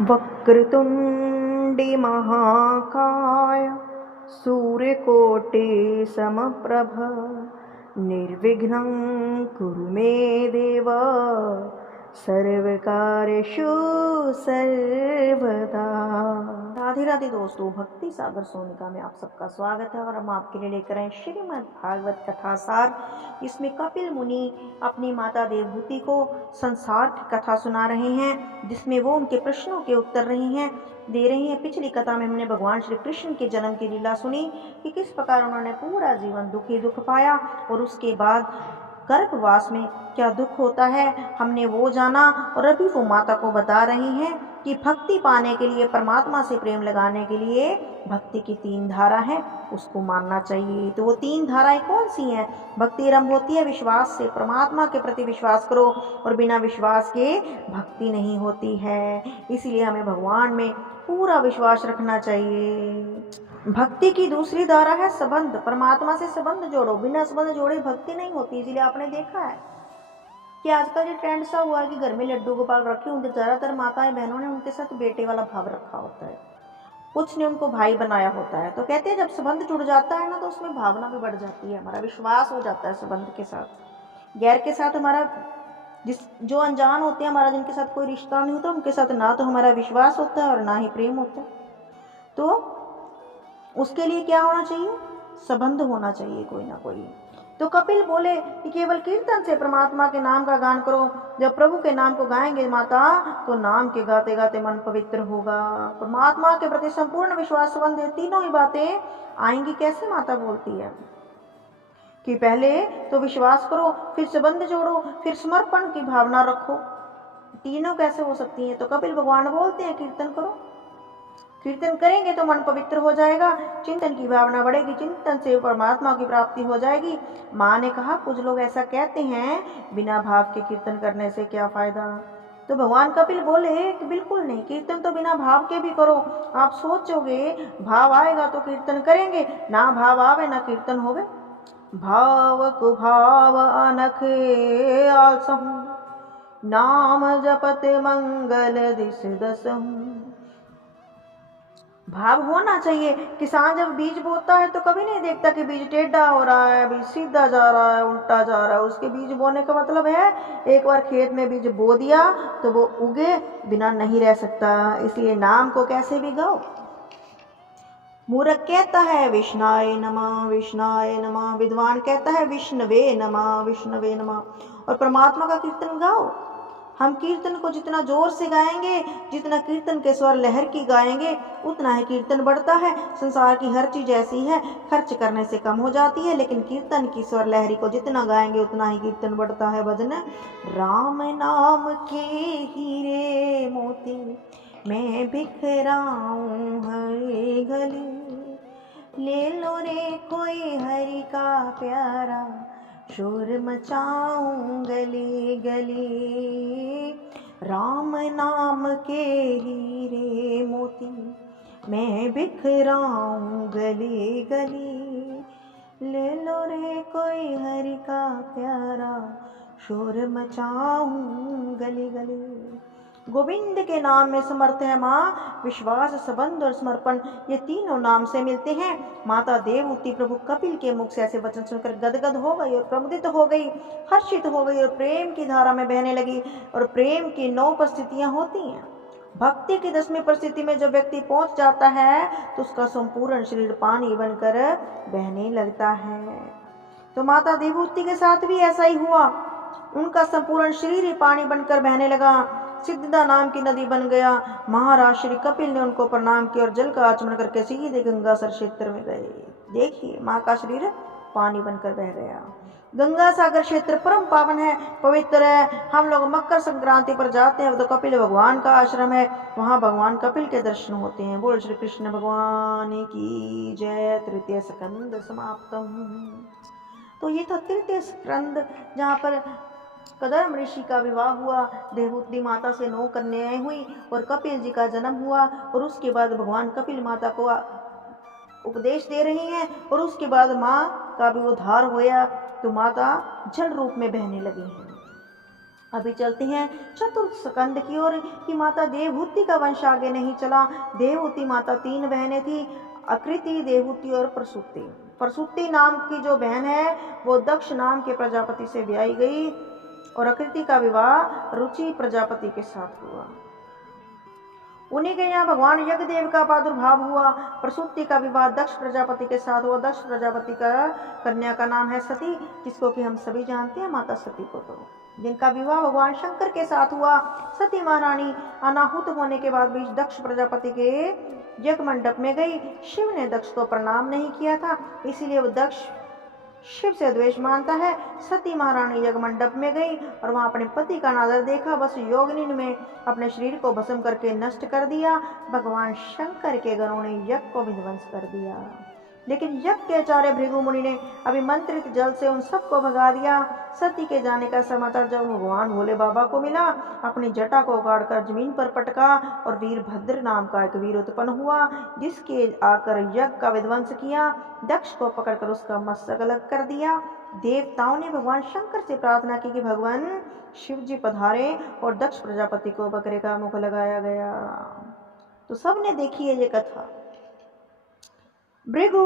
वक्रतुण्डी महाकाय सूर्यकोटि समप्रभ निर्विघ्नं कुरु मे देव सर्वकार्येषु सर्वदा। राधे राधे दोस्तों, भक्ति सागर सोनिका में आप सबका स्वागत है और हम आपके लिए लेकर आए श्रीमद् भागवत कथा सार। इसमें कपिल मुनि अपनी माता देवहूति को संसार की कथा सुना रहे हैं, जिसमें वो उनके प्रश्नों के उत्तर दे रही हैं। पिछली कथा में हमने भगवान श्री कृष्ण के जन्म की लीला सुनी कि किस प्रकार उन्होंने पूरा जीवन दुख पाया और उसके बाद गर्भवास में क्या दुख होता है हमने वो जाना। और अभी वो माता को बता रही हैं कि भक्ति पाने के लिए, परमात्मा से प्रेम लगाने के लिए भक्ति की 3 धारा है, उसको मानना चाहिए। तो वो 3 धाराएं कौन सी हैं? भक्ति आरंभ होती है विश्वास से, परमात्मा के प्रति विश्वास करो, और बिना विश्वास के भक्ति नहीं होती है। इसलिए हमें भगवान में पूरा विश्वास रखना चाहिए। भक्ति की दूसरी धारा है संबंध, परमात्मा से संबंध जोड़ो, बिना संबंध जोड़े भक्ति नहीं होती। इसलिए आपने देखा है कि आजकल ये ट्रेंड सा हुआ है कि घर में लड्डू गोपाल रखे होंगे, ज़्यादातर माताएं बहनों ने उनके साथ बेटे वाला भाव रखा होता है, कुछ ने उनको भाई बनाया होता है। तो कहते हैं जब संबंध जुड़ जाता है ना, तो उसमें भावना भी बढ़ जाती है, हमारा विश्वास हो जाता है संबंध के साथ। गैर के साथ हमारा जो अनजान होते हैं, हमारा जिनके साथ कोई रिश्ता नहीं होता, उनके साथ ना तो हमारा विश्वास होता है और ना ही प्रेम होता है। तो उसके लिए क्या होना चाहिए? संबंध होना चाहिए कोई ना कोई। तो कपिल बोले कि केवल कीर्तन से परमात्मा के नाम का गान करो। जब प्रभु के नाम को गाएंगे माता, तो नाम के गाते गाते मन पवित्र होगा। परमात्मा के प्रति संपूर्ण विश्वास, संबंध, तीनों ही बातें आएंगी। कैसे माता बोलती है कि पहले तो विश्वास करो, फिर संबंध जोड़ो, फिर समर्पण की भावना रखो। तीनों कैसे हो सकती हैं? तो कपिल भगवान बोलते हैं कीर्तन करो, कीर्तन करेंगे तो मन पवित्र हो जाएगा, चिंतन की भावना बढ़ेगी, चिंतन से परमात्मा की प्राप्ति हो जाएगी। माँ ने कहा कुछ लोग ऐसा कहते हैं बिना भाव के कीर्तन करने से क्या फायदा। तो भगवान कपिल बोले कि बिल्कुल नहीं, कीर्तन तो बिना भाव के भी करो। आप सोचोगे भाव आएगा तो कीर्तन करेंगे, ना भाव आवे ना कीर्तन होवे। भाव कुभाव अनख आलसहु, नाम जपत मंगल दिस दसहु। भाव होना चाहिए। किसान जब बीज बोता है तो कभी नहीं देखता कि बीज टेढ़ा हो रहा है, बीज सीधा जा रहा है, उल्टा जा रहा है। उसके बीज बोने का मतलब है एक बार खेत में बीज बो दिया तो वो उगे बिना नहीं रह सकता। इसलिए नाम को कैसे भी गाओ। मूर्ख कहता है विष्णाय नमः, विष्णाय नमः। विद्वान कहता है विष्णवे नमः, विष्णवे नमः। और परमात्मा का कीर्तन गाओ। हम कीर्तन को जितना जोर से गाएंगे, जितना कीर्तन के स्वर लहर की गाएंगे, उतना ही कीर्तन बढ़ता है। संसार की हर चीज ऐसी है, खर्च करने से कम हो जाती है, लेकिन कीर्तन की स्वर लहरी को जितना गाएंगे उतना ही कीर्तन बढ़ता है। भजन राम नाम के हीरे मोती, मैं बिखराऊं हर गली, ले लो रे कोई हरि का प्यारा, शोर मचाऊं गली गली। राम नाम के हीरे मोती, मैं बिखराऊं गली गली, ले लो रे कोई हरि का प्यारा, शोर मचाऊं गली गली। गोविंद के नाम में समर्थ है माँ। विश्वास, संबंध और समर्पण, ये तीनों नाम से मिलते हैं। माता देवहूति प्रभु कपिल के मुख से ऐसे वचन सुनकर गदगद हो गई और प्रमुदित हो गई, हर्षित हो गई और प्रेम की धारा में बहने लगी। और प्रेम की 9 परिस्थितियां होती हैं। भक्ति की 10वीं परिस्थिति में जब व्यक्ति पहुंच जाता है तो उसका संपूर्ण शरीर पानी बनकर बहने लगता है। तो माता देवहूति के साथ भी ऐसा ही हुआ। उनका संपूर्ण शरीर ही पानी बनकर बहने लगा, सिद्धदा नाम की नदी बन गया। महाराज श्री कपिल ने उनको प्रणाम किया और जल का आचमन करके सीधे गंगा सर क्षेत्र में गए। देखिए माँ का शरीर पानी बनकर बह गया। गंगा सागर क्षेत्र परम पावन है, पवित्र है। हम लोग मकर संक्रांति पर जाते हैं तो कपिल भगवान का आश्रम है, वहाँ भगवान कपिल के दर्शन होते हैं। बोल श्री कृष्ण भगवान की जय। तृतीय स्कंद समाप्तम। तो ये था तृतीय स्कंद, जहाँ पर कदम ऋषि का विवाह हुआ, देवहूति माता से 9 कन्याएं हुई और कपिल जी का जन्म हुआ। और उसके बाद भगवान कपिल माता को उपदेश दे रही हैं और उसके बाद माँ का भी उद्धार होया, तो माता जल रूप में बहने लगी हैं। अभी चलते हैं चतुर्थ स्कंद की ओर कि माता देवहूति का वंश आगे नहीं चला। देवहूति माता 3 बहनें थी, आकृति, देवहूति और प्रसूति। प्रसूति नाम की जो बहन है वो दक्ष नाम के प्रजापति से ब्याही गई और आकृति का विवाह रुचि प्रजापति के साथ हुआ। उन्हीं के यहाँ भगवान यज्ञदेव का प्रादुर्भाव हुआ। प्रसूति का विवाह दक्ष प्रजापति के साथ हुआ। दक्ष प्रजापति का कन्या का नाम है सती, जिसको कि हम सभी जानते हैं माता सती को, तो जिनका विवाह भगवान शंकर के साथ हुआ। सती महारानी अनाहुत होने के बाद भी दक्ष प्रजापति के यज्ञ मंडप में गई। शिव ने दक्ष को प्रणाम नहीं किया था, इसीलिए वो दक्ष शिव से द्वेष मानता है। सती महारानी यज्ञ मंडप में गई और वहां अपने पति का नादर देखा, बस योगिनी में अपने शरीर को भस्म करके नष्ट कर दिया। भगवान शंकर के गणों ने यज्ञ को विध्वंस कर दिया, लेकिन यज्ञ के आचार्य भृगु मुनि ने अभिमंत्रित जल से उन सबको भगा दिया। सती के जाने का समाचार जब भगवान भोले बाबा को मिला, अपनी जटा को उगाड़कर जमीन पर पटका और वीरभद्र नाम का एक वीर उत्पन्न हुआ, जिसके आकर यज्ञ का विध्वंस किया। दक्ष को पकड़कर उसका मस्तक अलग कर दिया। देवताओं ने भगवान शंकर से प्रार्थना की कि भगवान शिव जी पधारे और दक्ष प्रजापति को बकरे का मुख लगाया गया। तो सबने देखी है ये कथा। भृगु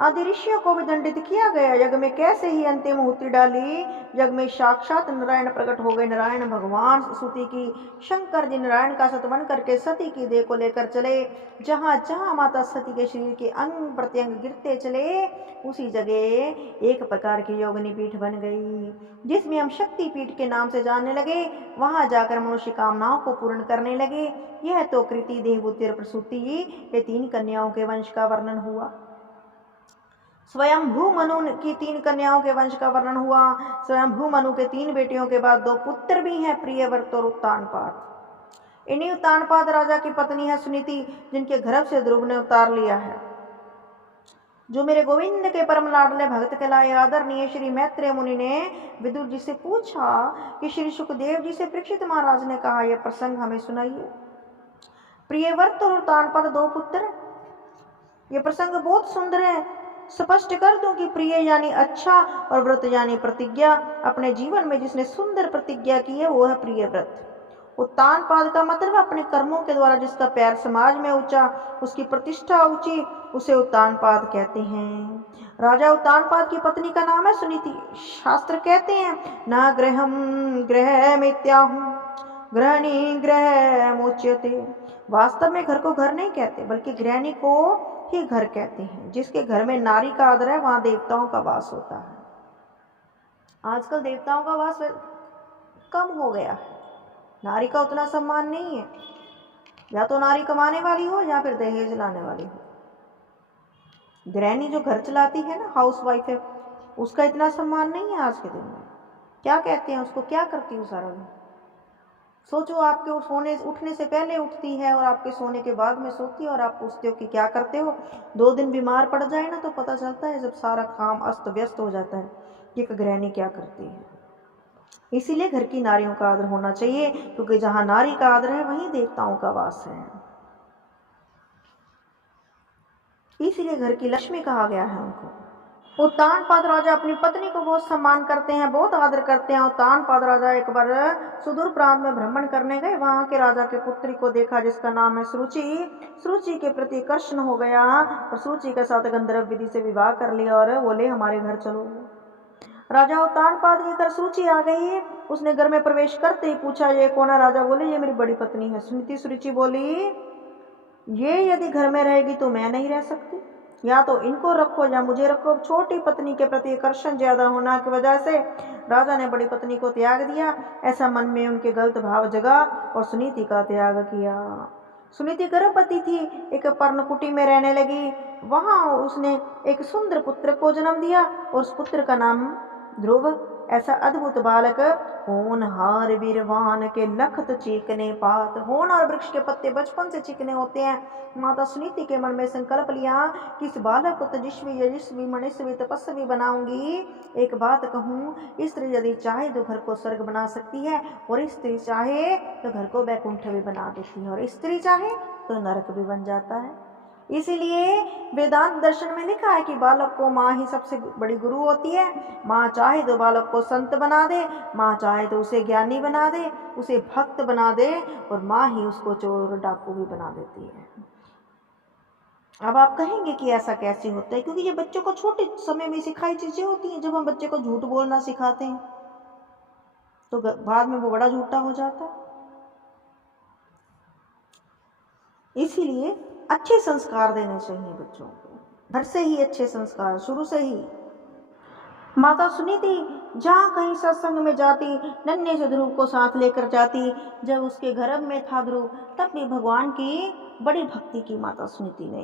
आदि ऋषियों को भी दंडित किया गया। यज्ञ में कैसे ही अंतिम आहुति डाली, यज्ञ में साक्षात नारायण प्रकट हो गए। नारायण भगवान स्तुति की। शंकर जी नारायण का सत बन करके सती की देह को लेकर चले। जहां जहां माता सती के शरीर के अंग प्रत्यंग गिरते चले, उसी जगह एक प्रकार की योगिनी पीठ बन गई, जिसमें हम शक्ति पीठ के नाम से जानने लगे। वहां जाकर मनुष्य कामनाओं को पूर्ण करने लगे। यह तो कृति, देवहूति और प्रसूति, ये 3 कन्याओं के वंश का वर्णन हुआ। स्वयंभू मनु की 3 कन्याओं के वंश का वर्णन हुआ। स्वयंभू मनु के 3 बेटियों के बाद 2 पुत्र भी हैं, प्रियव्रत और उत्तानपाद। इन्हीं उत्तानपाद राजा की पत्नी है सुनीति, जिनके गर्भ से ध्रुव ने उतार लिया है। जो मेरे गोविंद के परम लाडले भक्त कहलाए। आदरणीय श्री मैत्रेय मुनि ने विदुर जी से पूछा कि श्री सुखदेव जी से परीक्षित महाराज ने कहा, यह प्रसंग हमें सुनाइए। प्रियव्रत और उत्तानपाद 2 पुत्र। ये प्रसंग बहुत सुंदर है। स्पष्ट कर दूं कि प्रिय यानी अच्छा और व्रत यानी प्रतिज्ञा। अपने जीवन में जिसने सुंदर प्रतिज्ञा की है वो है प्रियव्रत। उत्तानपाद का मतलब अपने कर्मों के द्वारा जिसका पैर समाज में ऊंचा, उसकी प्रतिष्ठा ऊंची, उसे उत्तानपाद कहते हैं। राजा उत्तानपाद की पत्नी का नाम है सुनीति। शास्त्र कहते हैं, न गृहम गृह मित्याहु गृहणी गृह मुच्यते। वास्तव में घर को घर नहीं कहते, बल्कि गृहिणी को ही घर कहते हैं। जिसके घर में नारी का आदर है, वहां देवताओं का वास होता है। आजकल देवताओं का वास कम हो गया है, नारी का उतना सम्मान नहीं है। या तो नारी कमाने वाली हो या फिर दहेज लाने वाली हो। गृहिणी जो घर चलाती है ना, हाउस वाइफ है, उसका इतना सम्मान नहीं है आज के दिन में। क्या कहते हैं उसको, क्या करती है सारा दिन? सोचो, आपके सोने उठने से पहले उठती है और आपके सोने के बाद में सोती है, और आप पूछते हो कि क्या करते हो। 2 दिन बीमार पड़ जाए ना तो पता चलता है, जब सारा काम अस्त व्यस्त हो जाता है, कि एक गृहिणी क्या करती है। इसीलिए घर की नारियों का आदर होना चाहिए, क्योंकि जहां नारी का आदर है वहीं देवताओं का वास है। इसीलिए घर की लक्ष्मी कहा गया है उनको। उत्तानपाद राजा अपनी पत्नी को बहुत सम्मान करते हैं, बहुत आदर करते हैं। उत्तानपाद राजा एक बार सुदूर प्रांत में भ्रमण करने गए। वहां के राजा के पुत्री को देखा, जिसका नाम है सुरुचि। सुरुचि के प्रति आकर्षण हो गया और सुरुचि के साथ गंधर्व विधि से विवाह कर लिया और बोले, हमारे घर चलो। राजा उत्तानपाद के घर सुरुचि आ गई। उसने घर में प्रवेश करते ही पूछा, ये कौन है? राजा बोले, ये मेरी बड़ी पत्नी है। सुरुचि बोली, ये यदि घर में रहेगी तो मैं नहीं रह सकती, या तो इनको रखो या मुझे रखो। छोटी पत्नी के प्रति आकर्षण ज्यादा होना की वजह से राजा ने बड़ी पत्नी को त्याग दिया। ऐसा मन में उनके गलत भाव जगा और सुनीति का त्याग किया। सुनीति गर्भवती थी, एक पर्णकुटी में रहने लगी। वहां उसने एक सुंदर पुत्र को जन्म दिया और उस पुत्र का नाम ध्रुव। ऐसा अद्भुत बालक, होनहार वीरवान के लखत चीकने पात। होनहार वृक्ष के पत्ते बचपन से चिकने होते हैं। माता सुनीति के मन में संकल्प लिया कि इस बालक को तेजस्वी यशस्वी मनीषवी तपस्वी बनाऊंगी। एक बात कहूँ, स्त्री यदि चाहे तो घर को स्वर्ग बना सकती है, और स्त्री चाहे तो घर को वैकुंठ भी बना देती है, और स्त्री चाहे तो नरक भी बन जाता है। इसीलिए वेदांत दर्शन में लिखा है कि बालक को माँ ही सबसे बड़ी गुरु होती है। माँ चाहे तो बालक को संत बना दे, माँ चाहे तो उसे ज्ञानी बना दे, उसे भक्त बना दे, और माँ ही उसको चोर डाकू भी बना देती है। अब आप कहेंगे कि ऐसा कैसे होता है? क्योंकि ये बच्चों को छोटे समय में सिखाई चीजें होती हैं। जब हम बच्चे को झूठ बोलना सिखाते हैं तो बाद में वो बड़ा झूठा हो जाता है। इसीलिए अच्छे संस्कार देने चाहिए बच्चों को, घर से ही अच्छे संस्कार, शुरू से ही। माता सुनीति जहाँ कहीं सत्संग में जाती, नन्हे से ध्रुव को साथ लेकर जाती। जब उसके गर्भ में था ध्रुव, तब भी भगवान की बड़ी भक्ति की माता सुनीति ने।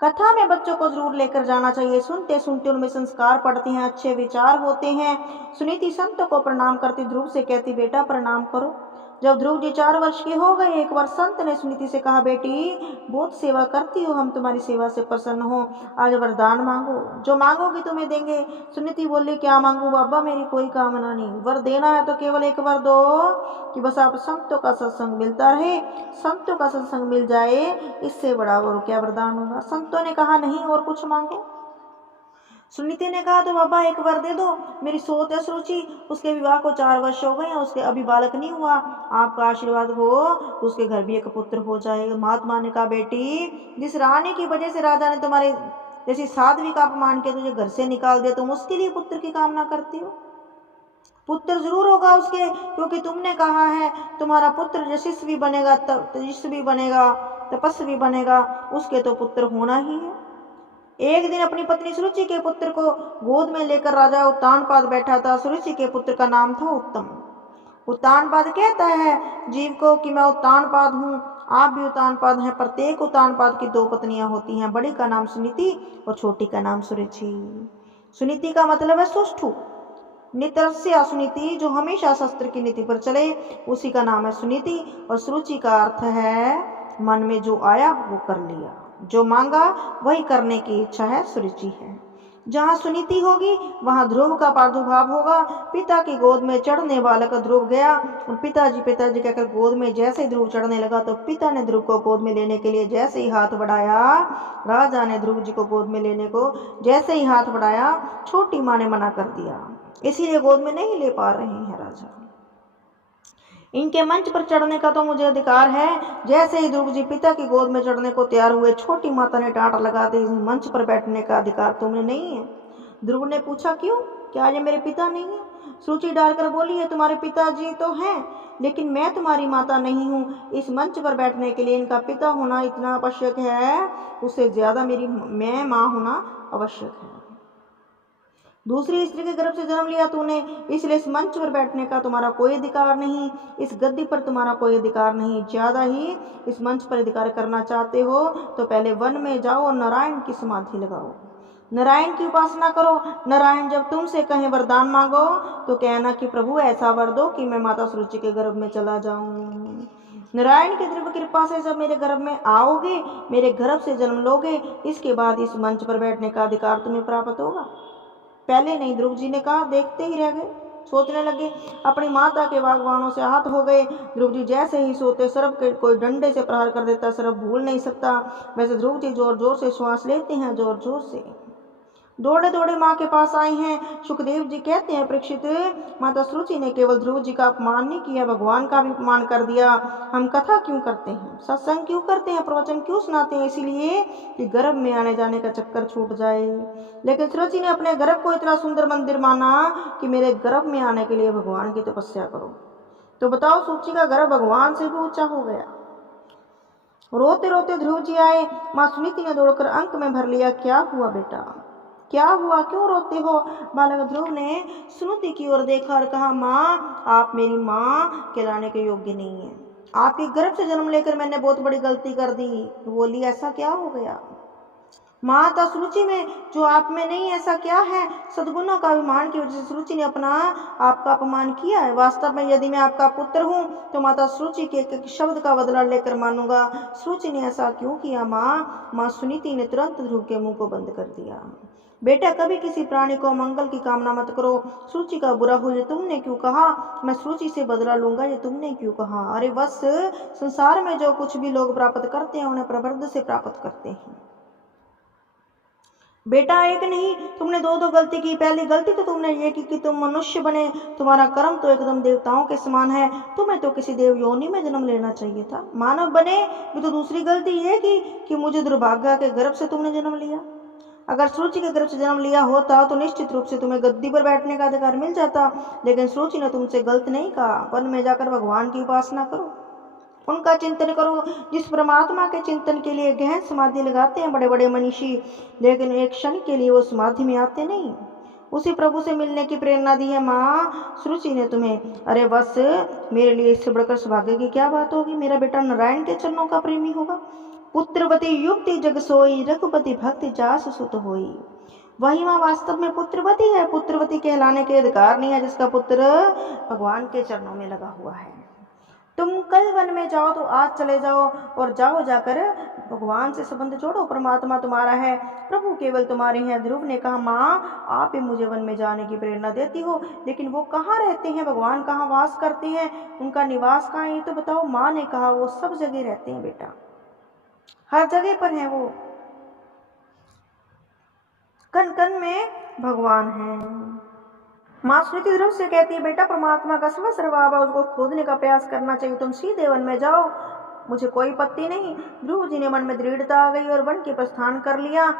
कथा में बच्चों को जरूर लेकर जाना चाहिए। सुनते सुनते उनमें संस्कार पड़ते हैं, अच्छे विचार होते हैं। सुनीति संत को प्रणाम करती, ध्रुव से कहती बेटा प्रणाम करो। जब ध्रुव जी 4 वर्ष के हो गए, एक बार संत ने सुनीति से कहा बेटी बहुत सेवा करती हो, हम तुम्हारी सेवा से प्रसन्न हो, आज वरदान मांगो, जो मांगोगी तुम्हें देंगे। सुनीति बोली क्या मांगू बाबा, मेरी कोई कामना नहीं, वर देना है तो केवल एक वर दो कि बस आप संतों का सत्संग मिलता रहे, संतों का सत्संग मिल जाए, इससे बड़ा और क्या वरदान होगा। संतों ने कहा नहीं और कुछ मांगो। सुनीति ने कहा तो बाबा एक वर दे दो, मेरी सोत है सुरुचि, उसके विवाह को 4 वर्ष हो गए हैं, उसके अभी बालक नहीं हुआ, आपका आशीर्वाद हो तो उसके घर भी एक पुत्र हो जाएगा। महात्मा ने कहा बेटी जिस रानी की वजह से राजा ने तुम्हारे जैसी साध्वी का अपमान किया, तुझे घर से निकाल दिया, तुम उसके लिए पुत्र की कामना करती हो? पुत्र जरूर होगा उसके, क्योंकि तुमने कहा है तुम्हारा पुत्र यशस्वी बनेगा, तेजस्वी बनेगा, तपस्वी बनेगा, उसके तो पुत्र होना ही है। एक दिन अपनी पत्नी सुरुचि के पुत्र को गोद में लेकर राजा उत्तानपाद बैठा था। सुरुचि के पुत्र का नाम था उत्तम। उत्तानपाद कहता है जीव को कि मैं उत्तानपाद हूँ, आप भी उत्तानपाद हैं। प्रत्येक उत्तानपाद की 2 पत्नियां होती हैं, बड़ी का नाम सुनीति और छोटी का नाम सुरुचि। सुनीति का मतलब है सुष्ठु, नितरस्या सुनीति, जो हमेशा शस्त्र की नीति पर चले, उसी का नाम है सुनीति। और सुरुचि का अर्थ है मन में जो आया वो कर लिया, जो मांगा वही करने की इच्छा है, सुरुचि है। जहाँ सुनीति होगी वहाँ ध्रुव का प्रादुर्भाव होगा। पिता की गोद में चढ़ने वाला का ध्रुव गया और पिताजी पिताजी कहकर गोद में जैसे ही ध्रुव चढ़ने लगा तो पिता ने ध्रुव को गोद में लेने के लिए जैसे ही हाथ बढ़ाया, राजा ने ध्रुव जी को गोद में लेने को जैसे ही हाथ बढ़ाया, छोटी माँ ने मना कर दिया, इसीलिए गोद में नहीं ले पा रहे हैं राजा। इनके मंच पर चढ़ने का तो मुझे अधिकार है। जैसे ही ध्रुव जी पिता की गोद में चढ़ने को तैयार हुए, छोटी माता ने डांट लगा दी, मंच पर बैठने का अधिकार तुम्हें नहीं है। ध्रुव ने पूछा क्यों, क्या ये मेरे पिता नहीं है? सूची डालकर बोली है तुम्हारे पिताजी तो हैं, लेकिन मैं तुम्हारी माता नहीं हूँ। इस मंच पर बैठने के लिए इनका पिता होना इतना आवश्यक है, उससे ज्यादा मैं माँ होना आवश्यक है। दूसरी स्त्री के गर्भ से जन्म लिया तूने, इसलिए इस मंच पर बैठने का तुम्हारा कोई अधिकार नहीं, इस गद्दी पर तुम्हारा कोई अधिकार नहीं। ज्यादा ही इस मंच पर अधिकार करना चाहते हो तो पहले वन में जाओ और नारायण की समाधि लगाओ, नारायण की उपासना करो। नारायण जब तुमसे कहें वरदान मांगो तो कहना कि प्रभु ऐसा वर दो कि मैं माता सुरुचि के गर्भ में चला जाऊं। नारायण की दिव्य कृपा से जब मेरे गर्भ में आओगे, मेरे गर्भ से जन्म लोगे, इसके बाद इस मंच पर बैठने का अधिकार तुम्हें प्राप्त होगा। पहले नहीं, ध्रुव जी ने कहा। देखते ही रह गए, सोचने लगे। अपनी माता के बागवानों से आहत हो गए। ध्रुव जी जैसे ही सोते सर्प के कोई डंडे से प्रहार कर देता, सर्प भूल नहीं सकता। वैसे ध्रुव जी जोर जोर से श्वास लेते हैं, जोर जोर से। दौड़े दौड़े माँ के पास आए हैं। सुखदेव जी कहते हैं परीक्षित, माता सुरुचि ने केवल ध्रुव जी का अपमान नहीं किया, भगवान का भी अपमान कर दिया। हम कथा क्यों करते हैं, सत्संग क्यों करते हैं, प्रवचन क्यों सुनाते हैं? इसीलिए कि गर्भ में आने जाने का चक्कर छूट जाए। लेकिन सुरुचि ने अपने गर्भ को इतना सुंदर मंदिर माना कि मेरे गर्भ में आने के लिए भगवान की तपस्या करो। तो बताओ, सुरुचि का गर्भ भगवान से भी ऊंचा हो गया। रोते रोते ध्रुव जी आए। माँ सुनीति ने दौड़कर अंक में भर लिया। क्या हुआ बेटा, क्या हुआ, क्यों रोते हो? बालक ध्रुव ने सुनीति की ओर देखा और कहा, माँ आप मेरी माँ कहलाने के योग्य नहीं है। आपके गर्भ से जन्म लेकर मैंने बहुत बड़ी गलती कर दी। बोली ऐसा क्या हो गया? माता सुरुचि में जो आप में नहीं, ऐसा क्या है? सद्गुणों का अभिमान की वजह से सुरुचि ने अपना आपका अपमान किया है। वास्तव में यदि मैं आपका पुत्र हूँ तो माता सुरुचि के एक शब्द का बदला लेकर मानूंगा। सुरुचि ने ऐसा क्यों किया माँ? माँ सुनीति ने तुरंत ध्रुव के मुंह को बंद कर दिया। बेटा कभी किसी प्राणी को मंगल की कामना मत करो। सूची का बुरा हो ये तुमने क्यों कहा, मैं सूची से बदला लूंगा ये तुमने क्यों कहा। अरे बस संसार में जो कुछ भी लोग प्राप्त करते हैं उन्हें प्रबंध से प्राप्त करते हैं। बेटा एक नहीं तुमने दो दो गलती की। पहली गलती तो तुमने ये की कि तुम मनुष्य बने, तुम्हारा कर्म तो एकदम देवताओं के समान है, तुम्हें तो किसी देव योनि में जन्म लेना चाहिए था। मानव बने भी तो दूसरी गलती ये की कि मुझे दुर्भाग्य के गर्भ से तुमने जन्म लिया। अगर सूची के गर्भ से जन्म लिया होता तो निश्चित रूप से तुम्हें गद्दी पर बैठने का अधिकार मिल जाता, लेकिन सूची ने तुमसे गलत नहीं कहा। वन में जाकर भगवान की उपासना करो, उनका चिंतन करो। जिस परमात्मा के चिंतन के लिए गहन समाधि लगाते हैं बड़े बड़े मनीषी, लेकिन एक क्षण के लिए वो समाधि में आते नहीं। उसी प्रभु से मिलने की प्रेरणा दी है माँ सुरुचि ने तुम्हें। अरे बस मेरे लिए इससे बढ़कर सौभाग्य की क्या बात होगी। मेरा बेटा नारायण के चरणों का प्रेमी होगा। पुत्रवती युक्ति जग सोई, रघुपति भक्ति जास सुत होई। वही माँ वास्तव में पुत्रवती है। पुत्रवती कहलाने के अधिकार नहीं है जिसका पुत्र भगवान के चरणों में लगा हुआ है। तुम कल वन में जाओ तो आज चले जाओ और जाओ जाकर भगवान से संबंध जोड़ो। परमात्मा तुम्हारा है, प्रभु केवल तुम्हारे हैं। ध्रुव ने कहा माँ आप ही मुझे वन में जाने की प्रेरणा देती हो, लेकिन वो कहाँ रहते हैं, भगवान कहाँ वास करते हैं, उनका निवास कहाँ है ये तो बताओ। माँ ने कहा वो सब जगह रहते हैं बेटा, हर जगह पर है वो, कण कण में भगवान है। माँ स्मृति ध्रुव से कहती है बेटा परमात्मा का सर्व स्वभाव है, उसको खोजने का प्रयास करना चाहिए। तुम सीधे वन में जाओ, मुझे कोई पत्ती नहीं। ध्रुव जी ने मन में दृढ़ता आ गई और वन के प्रस्थान कर लिया।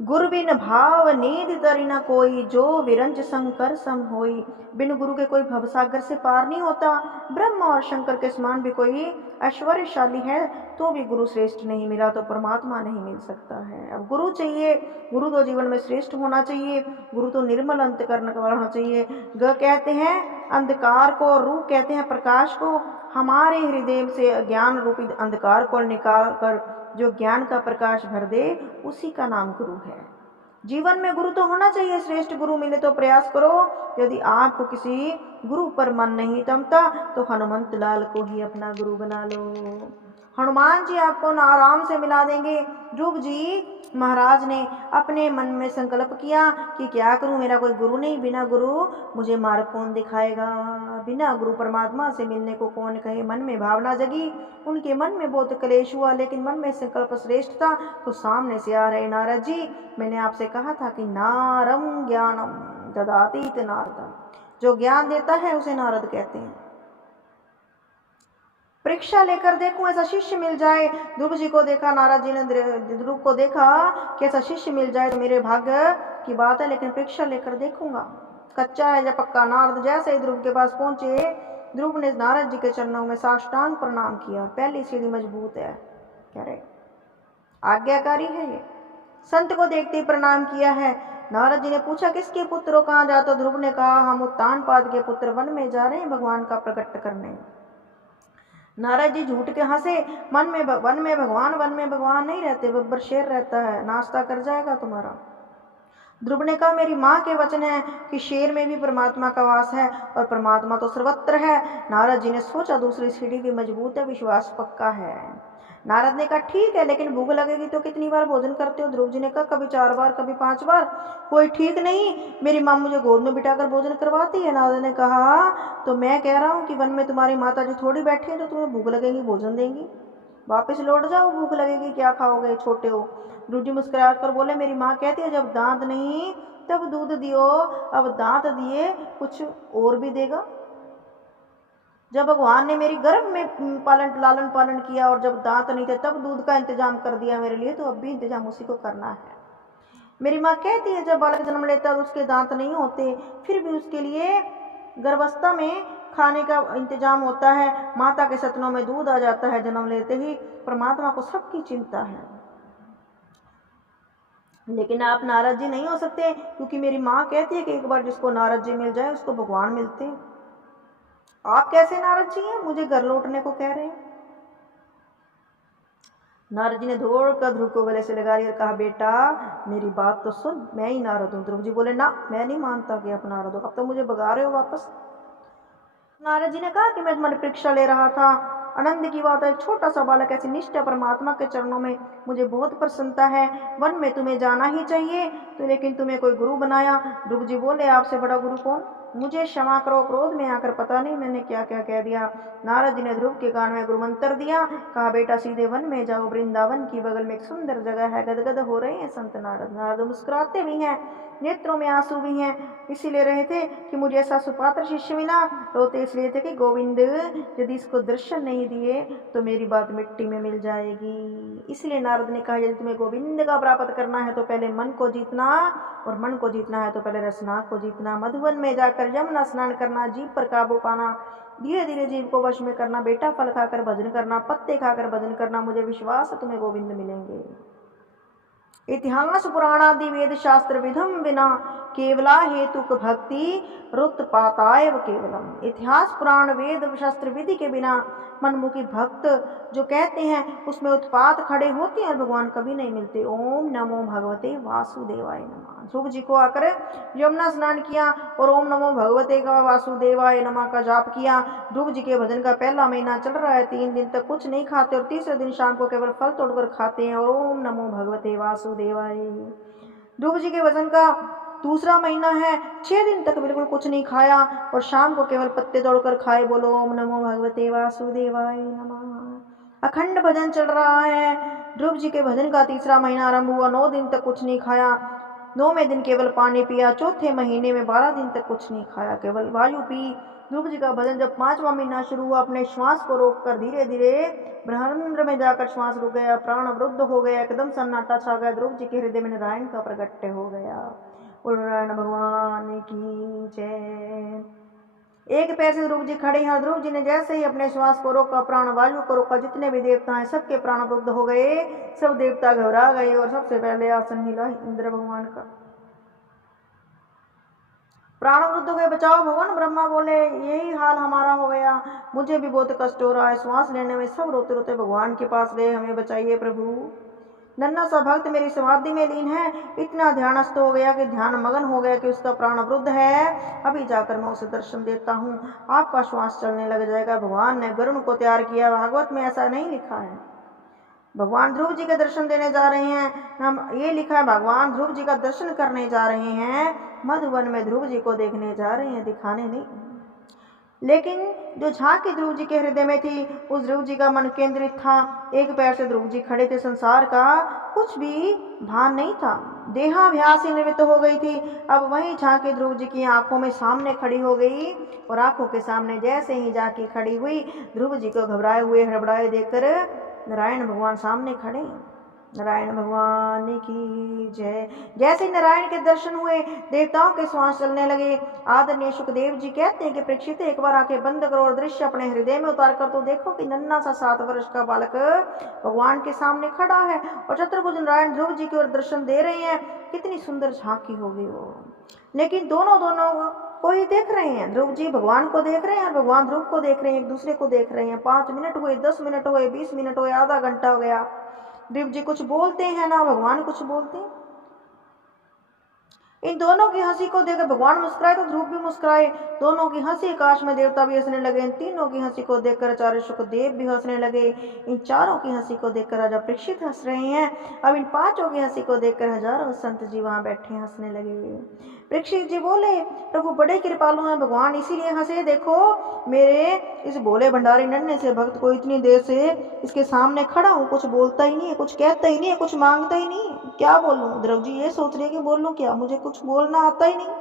गुरु बिन भाव नीध तरि न कोई, जो विरंज शंकर सम होई। बिन गुरु के कोई भवसागर से पार नहीं होता। ब्रह्मा और शंकर के समान भी कोई ऐश्वर्यशाली है तो भी गुरु श्रेष्ठ नहीं मिला तो परमात्मा नहीं मिल सकता है। अब गुरु चाहिए, गुरु तो जीवन में श्रेष्ठ होना चाहिए, गुरु तो निर्मल अंतकरण का होना चाहिए। ग कहते हैं अंधकार को, रू कहते हैं प्रकाश को। हमारे हृदय से अज्ञान रूपी अंधकार को निकाल कर जो ज्ञान का प्रकाश भर दे उसी का नाम गुरु है। जीवन में गुरु तो होना चाहिए, श्रेष्ठ गुरु मिले तो प्रयास करो। यदि आपको किसी गुरु पर मन नहीं तमता तो हनुमंत लाल को ही अपना गुरु बना लो। हनुमान जी आपको आराम से मिला देंगे। ध्रुव जी महाराज ने अपने मन में संकल्प किया कि क्या करूं, मेरा कोई गुरु नहीं, बिना गुरु मुझे मार्ग कौन दिखाएगा, बिना गुरु परमात्मा से मिलने को कौन कहे। मन में भावना जगी, उनके मन में बहुत क्लेश हुआ, लेकिन मन में संकल्प श्रेष्ठ था। तो सामने से आ रहे नारद जी, मैंने आपसे कहा था कि नारम ज्ञानम ददातीत नारद, जो ज्ञान देता है उसे नारद कहते हैं। परीक्षा लेकर देखूं ऐसा शिष्य मिल जाए। ध्रुव जी को देखा, नारद जी ने ध्रुव को देखा कि ऐसा शिष्य मिल जाए तो मेरे भाग्य की बात है, लेकिन परीक्षा लेकर देखूंगा, कच्चा है या पक्का। नारद जैसे ही ध्रुव के पास पहुंचे, ध्रुव ने नारद जी के चरणों में साष्टांग प्रणाम किया। पहली सीढ़ी मजबूत है, कह रहे आज्ञाकारी है ये। संत को देखते ही प्रणाम किया है। नारद जी ने पूछा किसके पुत्र हो, कहाँ जाते हो? ध्रुव ने कहा हम उत्तानपाद के पुत्र वन में जा रहे हैं भगवान का प्रकट करने। नारद जी झूठ के हंसे, वन में भगवान नहीं रहते, बब्बर शेर रहता है, नाश्ता कर जाएगा तुम्हारा। ध्रुव ने कहा मेरी माँ के वचन है कि शेर में भी परमात्मा का वास है और परमात्मा तो सर्वत्र है। नारद जी ने सोचा दूसरी सीढ़ी भी मजबूत है, विश्वास पक्का है। नारद ने कहा ठीक है, लेकिन भूख लगेगी तो कितनी बार भोजन करते हो? ध्रुव जी ने कहा कभी 4 बार, कभी 5 बार, कोई ठीक नहीं, मेरी माँ मुझे गोद में बिठाकर भोजन करवाती है। नारद ने कहा तो मैं कह रहा हूँ कि वन में तुम्हारी माता जी थोड़ी बैठी है जो तुम्हें भूख लगेगी भोजन देंगी, वापस लौट जाओ, भूख लगेगी, क्या खाओगे, छोटे हो। ध्रुव जी मुस्कुरा कर बोले मेरी माँ कहती है जब दांत नहीं तब दूध दियो, अब दांत दिए कुछ और भी देगा। जब भगवान ने मेरी गर्भ में लालन पालन किया और जब दांत नहीं थे तब दूध का इंतजाम कर दिया मेरे लिए, तो अब भी इंतजाम उसी को करना है। मेरी माँ कहती है जब बालक जन्म लेता है उसके दांत नहीं होते, फिर भी उसके लिए गर्भावस्था में खाने का इंतजाम होता है, माता के सतनों में दूध आ जाता है जन्म लेते ही। परमात्मा को सबकी चिंता है, लेकिन आप नारद जी नहीं हो सकते, क्योंकि मेरी माँ कहती है कि एक बार जिसको नारद जी मिल जाए उसको भगवान मिलते हैं। आप कैसे नारद जी हैं, मुझे घर लौटने को कह रहे हैं? नारद जी ने दौड़कर ध्रुव को गले से लगा लिया और कहा बेटा मेरी बात तो सुन, मैं ही नारद हूँ। ध्रुव जी बोले ना, मैं नहीं मानता कि आप नारद हो, अब तो मुझे भगा रहे हो वापस। नारद जी ने कहा कि मैं तुम्हारी परीक्षा ले रहा था, आनंद की बात है, एक छोटा सा बालक ऐसी निष्ठा परमात्मा के चरणों में मुझे बहुत प्रसन्नता है। वन में तुम्हें जाना ही चाहिए, तो लेकिन तुम्हें कोई गुरु बनाया। ध्रुव जी बोले, आपसे बड़ा गुरु कौन? मुझे क्षमा करो, क्रोध में आकर पता नहीं मैंने क्या क्या कह दिया। नारद जी ने ध्रुव के कान में गुरु मंत्र दिया, कहा बेटा सीधे वन में जाओ, वृंदावन की बगल में एक सुंदर जगह है। गदगद हो रहे हैं संत नारद। नारद मुस्कुराते भी हैं, नेत्रों में आंसू भी हैं। इसीलिए रहे थे कि मुझे ऐसा सुपात्र शिष्य मिला। रोते इसलिए थे कि गोविंद यदि इसको दर्शन नहीं दिए तो मेरी बात मिट्टी में मिल जाएगी। इसलिए नारद ने कहा, यदि तुम्हें गोविंद का प्राप्त करना है तो पहले मन को जीतना, और मन को जीतना है तो पहले रसनाग को जीतना। मधुवन में जाकर यमुना स्नान करना, जीभ पर काबू पाना, धीरे धीरे जीव को वश में करना। बेटा फल खाकर भजन करना, पत्ते खाकर भजन करना। मुझे विश्वास है तुम्हें गोविंद मिलेंगे। इतिहास पुराणादि वेद शास्त्र विधम बिना, केवला हेतुक भक्ति रुत्पाताएव केवलम। इतिहास पुराण वेद शास्त्र विधि के बिना मनमुखी भक्त जो कहते हैं उसमें उत्पात खड़े होते हैं, भगवान कभी नहीं मिलते। ओम नमो भगवते वासुदेवाय नमः। ध्रुव जी को आकर यमुना स्नान किया और ओम नमो भगवते का वासुदेवाय नमः का जाप किया। ध्रुव जी के भजन का पहला महीना चल रहा है, 3 दिन तक कुछ नहीं खाते और तीसरे दिन शाम को केवल फल तोड़कर खाते हैं। और ओम नमो भगवते वासुदेवाय। ध्रुव जी के भजन का दूसरा महीना है, 6 दिन तक बिल्कुल कुछ नहीं खाया और शाम को केवल पत्ते तोड़कर खाए। बोलो ओम नमो भगवते वासुदेवाय नमः। अखंड भजन चल रहा है। ध्रुव जी के भजन का तीसरा महीना आरंभ हुआ, 9 दिन तक कुछ नहीं खाया, 9वें दिन केवल पानी पिया, चौथे महीने में 12 दिन तक कुछ नहीं खाया, केवल वायु पी। ध्रुव जी का भजन जब 5वां महीना शुरू हुआ, अपने श्वास को रोककर धीरे धीरे ब्रह्मांड में जाकर श्वास रुक गया, प्राण अवरुद्ध हो गया, एकदम सन्नाटा छा गया। ध्रुव जी के हृदय में नारायण का प्रगट्य हो गया। बोलो नारायण भगवान की जय। एक पैर से ध्रुव जी खड़े हैं। ध्रुव जी ने जैसे ही अपने श्वास को रोका, प्राण वायु को रोका, जितने भी देवता हैं सबके प्राण अवरुद्ध हो गए, सब देवता घबरा गए और सबसे पहले आसन हिला इंद्र भगवान का। प्राण अवरुद्ध हो गए, बचाओ भगवान। ब्रह्मा बोले, यही हाल हमारा हो गया, मुझे भी बहुत कष्ट हो रहा है श्वास लेने में। सब रोते रोते भगवान के पास गए, हमें बचाइए प्रभु। नन्हा सा भक्त मेरी समाधि में लीन है, इतना ध्यानस्थ हो गया कि ध्यान मगन हो गया कि उसका प्राण अवरुद्ध है। अभी जाकर मैं उसे दर्शन देता हूँ, आपका श्वास चलने लग जाएगा। भगवान ने गरुड़ को तैयार किया, भागवत में ऐसा नहीं लिखा है। भगवान ध्रुव जी के दर्शन देने जा रहे हैं, हम ये लिखा है भगवान ध्रुव जी का दर्शन करने जा रहे हैं, मधुवन में ध्रुव जी को देखने जा रहे हैं, दिखाने नहीं। लेकिन जो झांकी ध्रुव जी के हृदय में थी, उस ध्रुव जी का मन केंद्रित था। एक पैर से ध्रुव जी खड़े थे, संसार का कुछ भी भान नहीं था, देहाभ्यास ही निवृत्त हो गई थी। अब वही झांकी ध्रुव जी की आंखों में सामने खड़ी हो गई और आंखों के सामने जैसे ही झांकी खड़ी हुई, ध्रुव जी को घबराए हुए हड़बड़ाए देखकर नारायण भगवान सामने खड़े। नारायण भगवान की जय। जैसे नारायण के दर्शन हुए, देवताओं के श्वास चलने लगे। आदरणीय सुखदेव जी कहते हैं कि परीक्षित, एक बार आंखें बंद करो और दृश्य अपने हृदय में उतार कर तो देखो कि नन्हा सा 7 वर्ष का बालक भगवान के सामने खड़ा है और चतुर्भुज नारायण ध्रुव जी की ओर दर्शन दे रहे हैं। कितनी सुंदर झांकी होगी वो। लेकिन दोनों को ही देख रहे हैं। ध्रुव जी भगवान को देख रहे हैं और भगवान ध्रुव को देख रहे हैं, एक दूसरे को देख रहे हैं। 5 मिनट हुए, 10 मिनट हुए, 20 मिनट हुए, आधा घंटा हो गया। ध्रुव जी कुछ बोलते हैं ना भगवान कुछ बोलते हैं। इन दोनों की हंसी को देखकर भगवान मुस्कुराए तो ध्रुव भी मुस्कुराए। दोनों की हंसी, आकाश में देवता भी हंसने लगे। इन तीनों की हंसी को देखकर आचार्य सुखदेव भी हंसने लगे। इन चारों की हंसी को देखकर राजा परीक्षित हंस रहे हैं। अब इन 5 की हंसी को देखकर हजारों संत जी वहां बैठे हंसने लगे। परीक्षित जी बोले, प्रभु बड़े कृपालु हैं भगवान, इसीलिए हंसे। देखो मेरे इस भोले भंडारी नन्हे से भक्त को इतनी देर से इसके सामने खड़ा हूँ, कुछ बोलता ही नहीं है, कुछ कहता ही नहीं है, कुछ मांगता ही नहीं है, क्या बोलूं। ध्रुव जी ये सोच रहे कि बोलूं क्या, मुझे कुछ बोलना आता ही नहीं।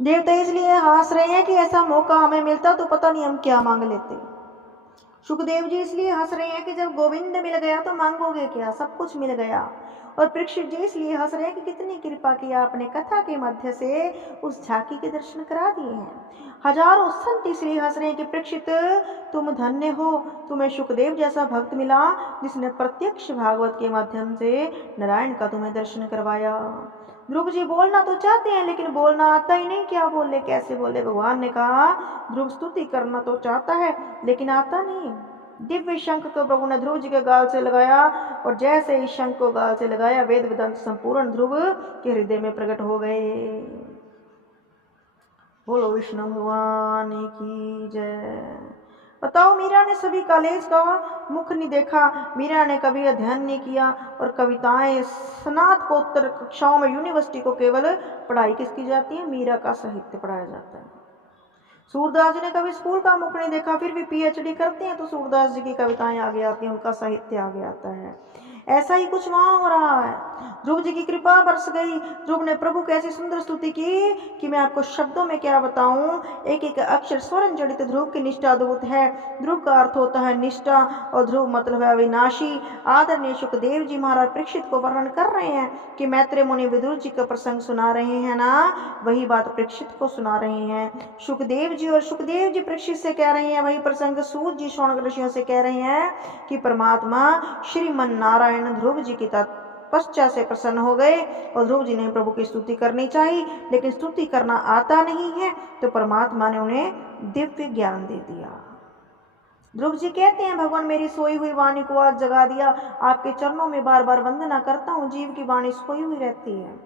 देवता इसलिए हंस रहे हैं कि ऐसा मौका हमें मिलता तो पता नहीं हम क्या मांग लेते। सुखदेव जी इसलिए हंस रहे हैं कि जब गोविंद मिल गया तो मांगोगे क्या, सब कुछ मिल गया। और परीक्षित जी इसलिए हंस रहे हैं कि कितनी कृपा किया आपने, कथा के मध्य से उस झांकी के दर्शन करा दिए हैं। हजारों संत इसलिए हंस रहे हैं कि परीक्षित तुम धन्य हो, तुम्हें सुखदेव जैसा भक्त मिला जिसने प्रत्यक्ष भागवत के माध्यम से नारायण का तुम्हें दर्शन करवाया। ध्रुव जी बोलना तो चाहते हैं लेकिन बोलना आता ही नहीं, क्या बोले कैसे बोले। भगवान ने कहा ध्रुव स्तुति करना तो चाहता है लेकिन आता नहीं। दिव्य शंख को प्रभु ने ध्रुव जी के गाल से लगाया और जैसे ही शंख को गाल से लगाया, वेद वेदांत संपूर्ण ध्रुव के हृदय में प्रकट हो गए। बोलो विष्णु भगवान की जय। बताओ, मीरा ने सभी कॉलेज का मुख नहीं देखा, मीरा ने कभी अध्ययन नहीं किया, और कविताएं स्नातकोत्तर कक्षाओं में यूनिवर्सिटी को केवल पढ़ाई किसकी जाती है? मीरा का साहित्य पढ़ाया जाता है। सूरदास जी ने कभी स्कूल का मुख नहीं देखा, फिर भी पीएचडी करते हैं तो सूरदास जी की कविताएं आगे आती हैं, उनका साहित्य आगे आता है। ऐसा ही कुछ वहां हो रहा है। ध्रुव जी की कृपा बरस गई। ध्रुव ने प्रभु की ऐसी सुंदर स्तुति की कि मैं आपको शब्दों में क्या बताऊं। एक एक अक्षर स्वरण जड़ित। ध्रुव की निष्ठा अद्भुत है। ध्रुव का अर्थ होता है निष्ठा, और ध्रुव मतलब है अविनाशी। आदरणीय सुखदेव जी महाराज परीक्षित को वर्णन कर रहे हैं कि मैत्रेय मुनि विदुर जी का प्रसंग सुना रहे हैं ना, वही बात परीक्षित को सुना रहे हैं। सुखदेव जी, और सुखदेव जी परीक्षित से कह रहे हैं वही प्रसंग सूत जी शौनक ऋषियों से कह रहे हैं कि परमात्मा श्रीमन नारायण ध्रुव जी की तपस्या से प्रसन्न हो गए, और ध्रुव जी ने प्रभु की स्तुति करनी चाहिए, लेकिन स्तुति करना आता नहीं है, तो परमात्मा ने उन्हें दिव्य ज्ञान दे दिया। ध्रुव जी कहते हैं, भगवान मेरी सोई हुई वाणी को आज जगा दिया। आपके चरणों में बार बार वंदना करता हूं। जीव की वाणी सोई हुई रहती है,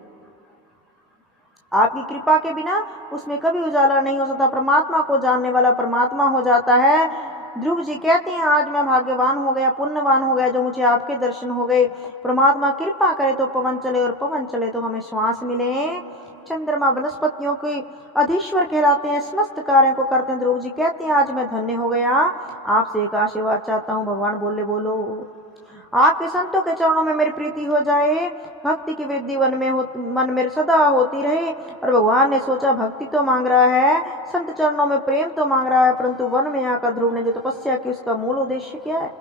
आपकी कृपा के बिना उसमें कभी उजाला नहीं हो सकता। परमात्मा को जानने वाला परमात्मा हो जाता है। ध्रुव जी कहते हैं, आज मैं भाग्यवान हो गया, पुण्यवान हो गया, जो मुझे आपके दर्शन हो गए। परमात्मा कृपा करे तो पवन चले, और पवन चले तो हमें श्वास मिले। चंद्रमा वनस्पतियों के अधीश्वर कहलाते हैं, समस्त कार्यों को करते हैं। ध्रुव जी कहते हैं, आज मैं धन्य हो गया। आपसे एक आशीर्वाद चाहता हूँ। भगवान बोले, बोलो। आपके संतों के चरणों में मेरी प्रीति हो जाए, भक्ति की वृद्धि मन में सदा होती रहे। और भगवान ने सोचा, भक्ति तो मांग रहा है, संत चरणों में प्रेम तो मांग रहा है, परंतु वन में आकर ध्रुव ने जो तपस्या की उसका मूल उद्देश्य क्या है?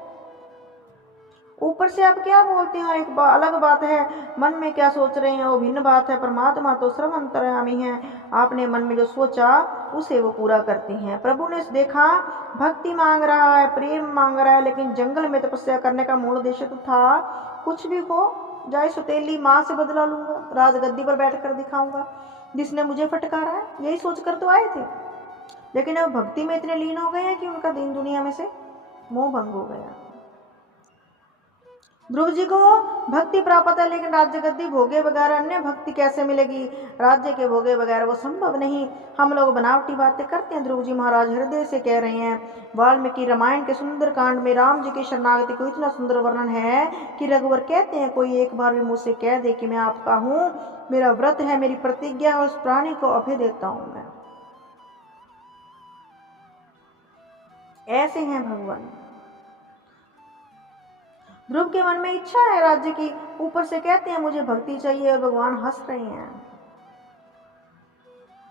ऊपर से आप क्या बोलते हैं एक अलग बात है, मन में क्या सोच रहे हैं वो भिन्न बात है। परमात्मा तो सर्वंतर्यामी है। आपने मन में जो सोचा उसे वो पूरा करते हैं। प्रभु ने देखा भक्ति मांग रहा है, प्रेम मांग रहा है, लेकिन जंगल में तपस्या करने का मूल उद्देश्य तो था कुछ भी हो जाए, सुतेली माँ से बदला लूंगा, राजगद्दी पर बैठकर दिखाऊंगा जिसने मुझे फटकारा है, यही सोचकर तो आए थे। लेकिन अब भक्ति में इतने लीन हो गए हैं कि उनका दीन दुनिया में से मोह भंग हो गया। ध्रुव जी को भक्ति प्राप्त है, लेकिन राज्य गद्दी भोगे बगैर अन्य भक्ति कैसे मिलेगी? राज्य के भोगे बगैर वो संभव नहीं। हम लोग बनावटी बातें करते हैं। ध्रुव जी महाराज हृदय से कह रहे हैं। वाल्मीकि रामायण के सुंदर कांड में राम जी की शरणागति को इतना सुंदर वर्णन है कि रघुवर कहते हैं, कोई एक बार भी मुझसे कह दे कि मैं आपका हूँ, मेरा व्रत है, मेरी प्रतिज्ञा है, उस प्राणी को अभय देता हूं मैं। ऐसे हैं भगवान। ध्रुव के मन में इच्छा है राज्य की, ऊपर से कहते हैं मुझे भक्ति चाहिए, और भगवान हंस रहे हैं।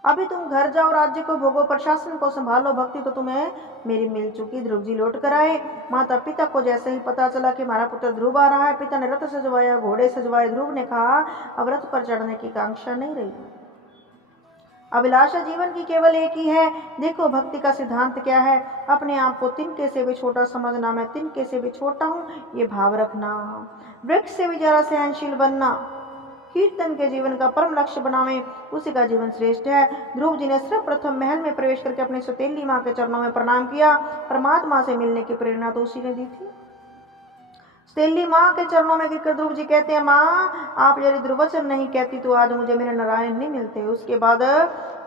अभी तुम घर जाओ, राज्य को भोगो, प्रशासन को संभालो, भक्ति तो तुम्हें मेरी मिल चुकी। ध्रुव जी लौट कर आए। माता पिता को जैसे ही पता चला कि हमारा पुत्र ध्रुव आ रहा है, पिता ने रथ सजवाया, घोड़े सजवाए। ध्रुव ने कहा, अब रथ पर चढ़ने की कांक्षा नहीं रही, अभिलाषा जीवन की केवल एक ही है। देखो भक्ति का सिद्धांत क्या है, अपने आप को तिनके से भी छोटा समझना, मैं तिनके से भी छोटा हूँ, ये भाव रखना। वृक्ष से भी जरा सहनशील बनना, कीर्तन के जीवन का परम लक्ष्य बनावे, उसी का जीवन श्रेष्ठ है। ध्रुव जी ने सर्वप्रथम महल में प्रवेश करके अपने सौतेली माँ के चरणों में प्रणाम किया। परमात्मा से मिलने की प्रेरणा तो उसी ने दी थी। सौतेली माँ के चरणों में गिरकर ध्रुव जी कहते हैं, माँ आप यदि ध्रुवचन नहीं कहती तो आज मुझे मेरे नारायण नहीं मिलते। उसके बाद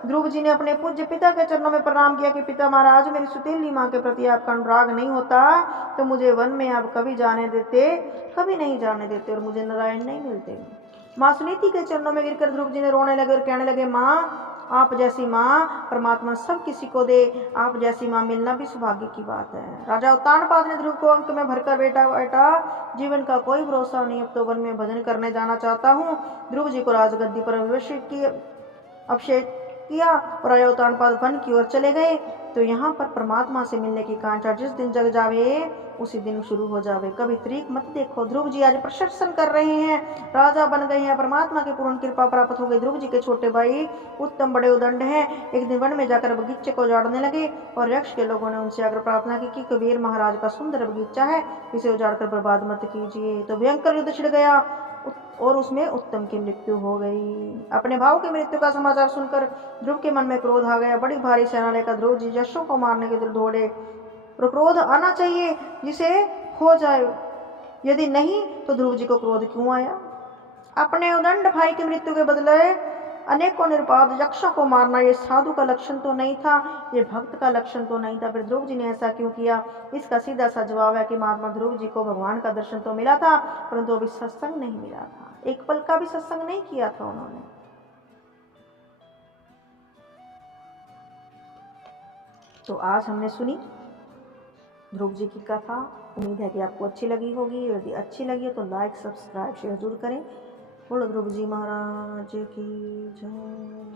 ध्रुव जी ने अपने पूज्य पिता के चरणों में प्रणाम किया कि पिता महाराज, मेरी सौतेली माँ के प्रति आपका अनुराग नहीं होता तो मुझे वन में आप कभी जाने देते, कभी नहीं जाने देते, और मुझे नारायण नहीं मिलते। माँ सुनीति के चरणों में गिरकर ध्रुव जी ने रोने लगे और कहने लगे, माँ आप जैसी माँ परमात्मा सब किसी को दे, आप जैसी माँ मिलना भी सौभाग्य की बात है। राजा उत्तानपाद ने ध्रुव को अंक में भरकर, बेटा बेटा जीवन का कोई भरोसा नहीं, अब तो वन में भजन करने जाना चाहता हूँ। ध्रुव जी को राजगद्दी पर अभिषेक किया और राजा उत्तानपाद वन की ओर चले गए। तो यहाँ पर परमात्मा से मिलने की कांक्षा जिस दिन जग जावे उसी दिन शुरू हो जावे, कभी तरीक मत देखो। ध्रुव जी आज प्रशंसन कर रहे हैं, राजा बन गए हैं, परमात्मा की पूर्ण कृपा प्राप्त हो गई। ध्रुव जी के छोटे भाई उत्तम बड़े उदंड हैं, एक दिन वन में जाकर बगीचे को उजाड़ने लगे, और यक्ष के लोगों ने उनसे आकर प्रार्थना की कि कबीर महाराज का सुंदर बगीचा है, इसे उजाड़कर बर्बाद मत कीजिए। तो भयंकर युद्ध छिड़ गया और उसमें उत्तम की मृत्यु हो गई। अपने भाव की मृत्यु का समाचार सुनकर ध्रुव के मन में क्रोध आ गया। बड़ी भारी सेना लेकर ध्रुव जी यशों को मारने के दिल दौड़े। और क्रोध आना चाहिए जिसे हो जाए, यदि नहीं तो ध्रुव जी को क्रोध क्यों आया? अपने उदंड भाई की मृत्यु के बदले अनेकों निर्बाध यक्षों को मारना ये साधु का लक्षण तो नहीं था, ये भक्त का लक्षण तो नहीं था। फिर ध्रुव जी ने ऐसा क्यों किया? इसका सीधा सा जवाब है कि महात्मा ध्रुव जी को भगवान का दर्शन तो मिला था, परंतु अभी सत्संग नहीं मिला था। एक पल का भी सत्संग नहीं किया था उन्होंने। तो आज हमने सुनी ध्रुव जी की कथा। उम्मीद है कि आपको अच्छी लगी होगी। यदि अच्छी लगी तो लाइक, सब्सक्राइब, शेयर जरूर करें। बोलो ध्रुव जी महाराज की जय।